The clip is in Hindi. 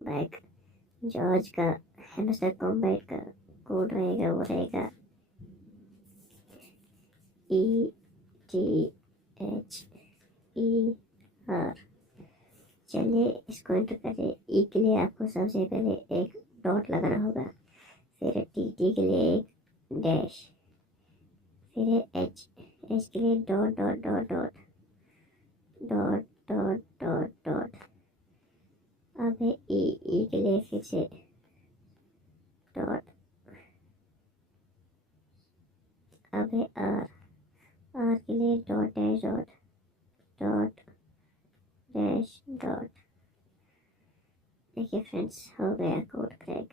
बैक। जॉर्ज का हैमस्टर कॉम्बैट का कोड रहेगा, वो रहेगा ETHER। चलिए इसको एंटर करें। ई के लिए आपको सबसे पहले एक डॉट लगाना होगा, फिर टी के लिए एक डैश, फिर एच के लिए dot dot dot dot dot dot dot dot. अब है ई के लिए फिर से डॉट। अब है आर के लिए dot dash dot dot dash dot. देखिए फ्रेंड्स, हो गया कोड क्रैक।